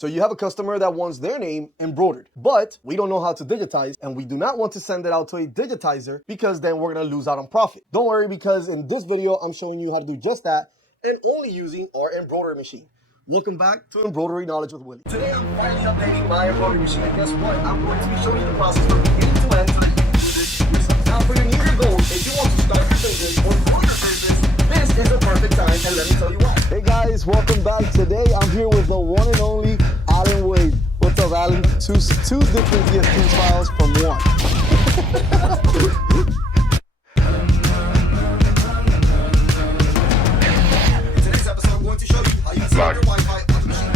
So you have a customer that wants their name embroidered, but we don't know how to digitize, and we do not want to send it out to a digitizer because then we're gonna lose out on profit. Don't worry, because in this video, I'm showing you how to do just that, and only using our embroidery machine. Welcome back to Embroidery Knowledge with Willy. Today, I'm finally updating my embroidery machine, and guess what? I'm going to be showing you the process from beginning to end so that you can do this yourself. Now, for your near goal, if you want to start your business or grow your business, this is a perfect time, and let me tell you why. Hey guys, welcome back. Today, I'm here with the one and only Alan Wade. What's up, Alan? Two different ESP files from one. In today's episode, I'm going to show you how you set your Wi-Fi on the machine.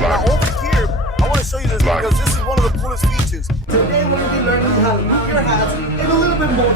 Now over here, I want to show you this because this is one of the coolest features. Today, we're going to be learning how to move your hats in a little bit more.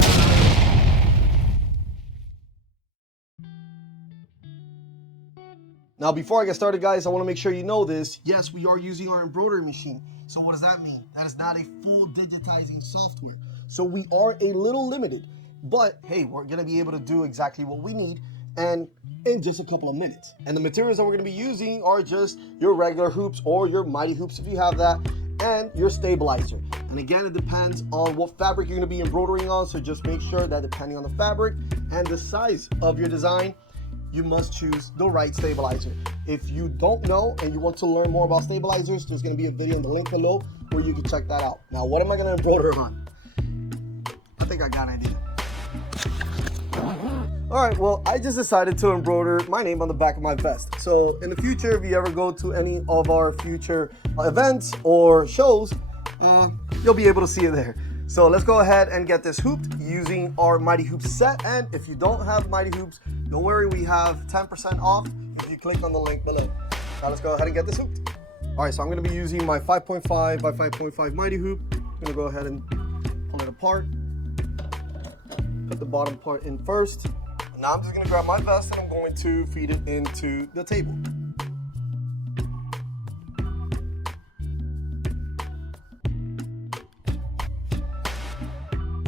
Now, before I get started, guys, I want to make sure you know this. Yes, we are using our embroidery machine. So what does that mean? That is not a full digitizing software. So we are a little limited. But, hey, we're going to be able to do exactly what we need and in just a couple of minutes. And the materials that we're going to be using are just your regular hoops or your mighty hoops if you have that, and your stabilizer. And again, it depends on what fabric you're going to be embroidering on. So just make sure that depending on the fabric and the size of your design, you must choose the right stabilizer. If you don't know and you want to learn more about stabilizers, there's going to be a video in the link below where you can check that out. Now, what am I going to embroider on? I think I got an idea. All right, well, I just decided to embroider my name on the back of my vest. So in the future, if you ever go to any of our future events or shows, you'll be able to see it there. So let's go ahead and get this hooped using our Mighty Hoops set. And if you don't have Mighty Hoops, don't worry, we have 10% off if you click on the link below. Now let's go ahead and get this hooped. All right, so I'm gonna be using my 5.5 by 5.5 Mighty Hoop. I'm gonna go ahead and pull it apart. Put the bottom part in first. Now I'm just gonna grab my vest and I'm going to feed it into the table.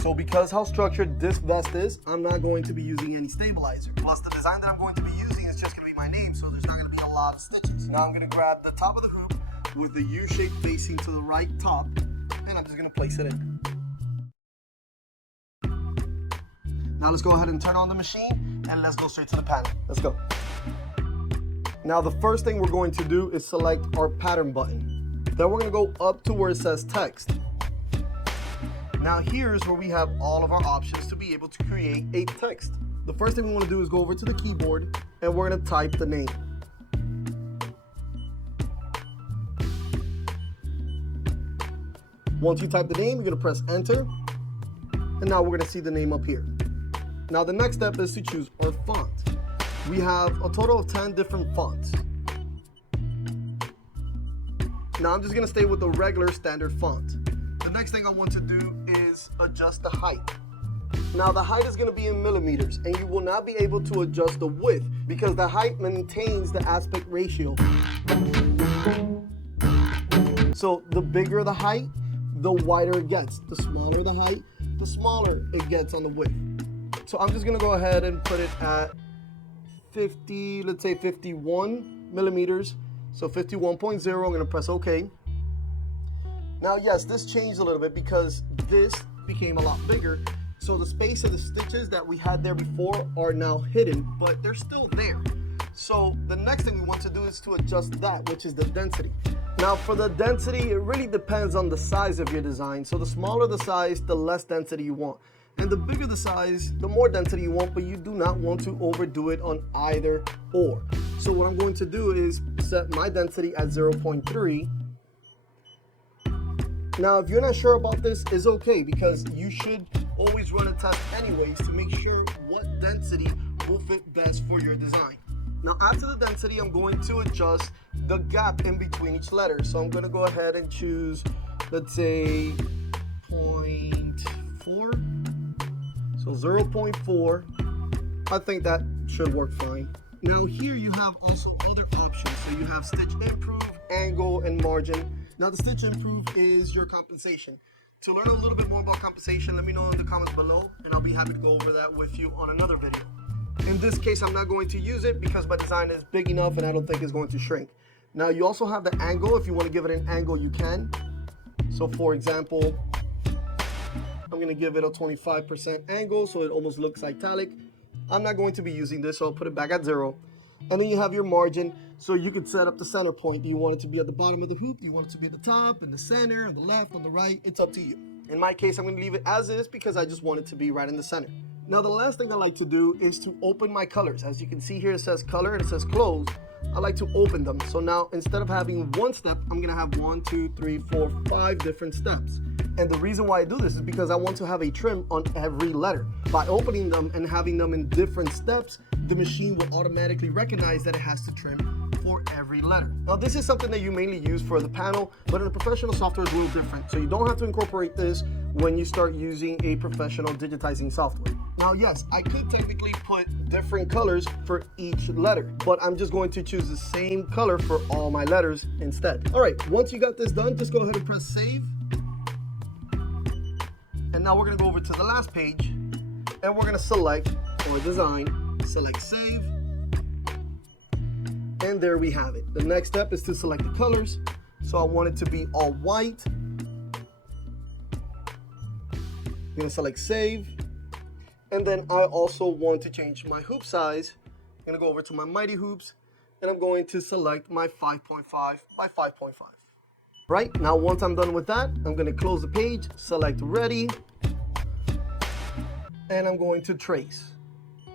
So because how structured this vest is, I'm not going to be using any stabilizer. Plus the design that I'm going to be using is just gonna be my name, so there's not gonna be a lot of stitches. Now I'm gonna grab the top of the hoop with the U shape facing to the right top, and I'm just gonna place it in. Now let's go ahead and turn on the machine and let's go straight to the panel. Let's go. Now the first thing we're going to do is select our pattern button. Then we're gonna go up to where it says text. Now here's where we have all of our options to be able to create a text. The first thing we want to do is go over to the keyboard and we're going to type the name. Once you type the name, you're going to press enter. And now we're going to see the name up here. Now the next step is to choose our font. We have a total of 10 different fonts. Now I'm just going to stay with the regular standard font. The next thing I want to do is adjust the height. Now the height is going to be in millimeters, and you will not be able to adjust the width because the height maintains the aspect ratio. So the bigger the height, the wider it gets. The smaller the height, the smaller it gets on the width. So I'm just going to go ahead and put it at 50, let's say 51 millimeters. So 51.0, I'm going to press OK. Now, yes, this changed a little bit because this became a lot bigger. So the space of the stitches that we had there before are now hidden, but they're still there. So the next thing we want to do is to adjust that, which is the density. Now for the density, it really depends on the size of your design. So the smaller the size, the less density you want. And the bigger the size, the more density you want, but you do not want to overdo it on either or. So what I'm going to do is set my density at 0.3. Now, if you're not sure about this, it's okay because you should always run a test anyways to make sure what density will fit best for your design. Now, after the density, I'm going to adjust the gap in between each letter. So I'm going to go ahead and choose, let's say, 0.4. So 0.4. I think that should work fine. Now, here you have also other options. So you have stitch improve, angle, and margin. Now the stitch improve is your compensation. To learn a little bit more about compensation, let me know in the comments below and I'll be happy to go over that with you on another video. In this case, I'm not going to use it because my design is big enough and I don't think it's going to shrink. Now you also have the angle. If you want to give it an angle, you can. So for example, I'm going to give it a 25% angle so it almost looks italic. I'm not going to be using this, so I'll put it back at 0. And then you have your margin, so you can set up the center point. Do you want it to be at the bottom of the hoop? Do you want it to be at the top, in the center, on the left, on the right? It's up to you. In my case, I'm going to leave it as is because I just want it to be right in the center. Now the last thing I like to do is to open my colors. As you can see here, it says color and it says close. I like to open them. So now instead of having one step, I'm going to have 1, 2, 3, 4, 5 different steps. And the reason why I do this is because I want to have a trim on every letter. By opening them and having them in different steps, the machine will automatically recognize that it has to trim for every letter. Now this is something that you mainly use for the panel, but in a professional software it's a little different. So you don't have to incorporate this when you start using a professional digitizing software. Now yes, I could technically put different colors for each letter, but I'm just going to choose the same color for all my letters instead. All right, once you got this done, just go ahead and press save. And now we're gonna go over to the last page and we're gonna select our design, select save, and there we have it. The next step is to select the colors. So I want it to be all white. I'm gonna select save. And then I also want to change my hoop size. I'm gonna go over to my Mighty Hoops and I'm going to select my 5.5 by 5.5. Right, now once I'm done with that, I'm gonna close the page, select ready, and I'm going to trace.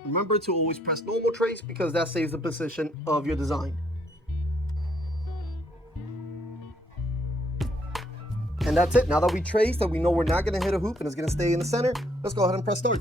Remember to always press normal trace because that saves the position of your design. And that's it. Now that we traced, that we know we're not gonna hit a hoop and it's gonna stay in the center, let's go ahead and press start.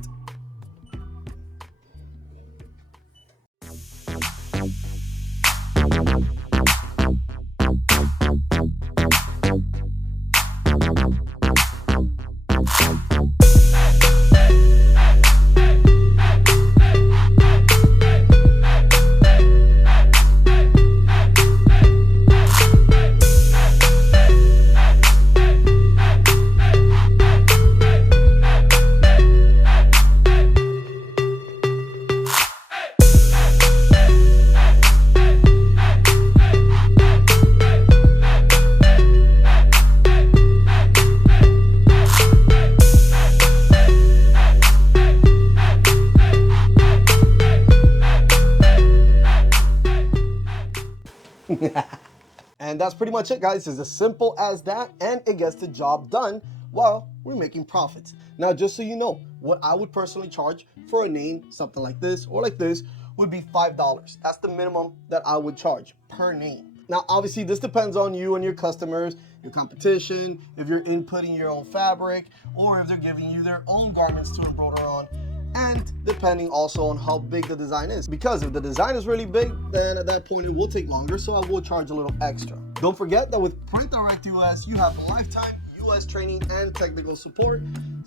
And that's pretty much it, guys. It's as simple as that, and it gets the job done while we're making profits. Now, just so you know, what I would personally charge for a name, something like this or like this, would be $5. That's the minimum that I would charge per name. Now, obviously, this depends on you and your customers, your competition, if you're inputting your own fabric, or if they're giving you their own garments to embroider on, and depending also on how big the design is. Because if the design is really big, then at that point it will take longer, so I will charge a little extra. Don't forget that with PrintDirect US, you have lifetime US training and technical support,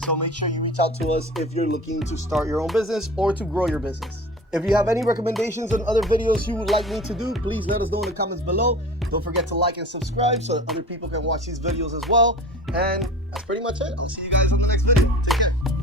so make sure you reach out to us if you're looking to start your own business or to grow your business. If you have any recommendations on other videos you would like me to do, please let us know in the comments below. Don't forget to like and subscribe so that other people can watch these videos as well. And that's pretty much it. I'll see you guys on the next video. Take care.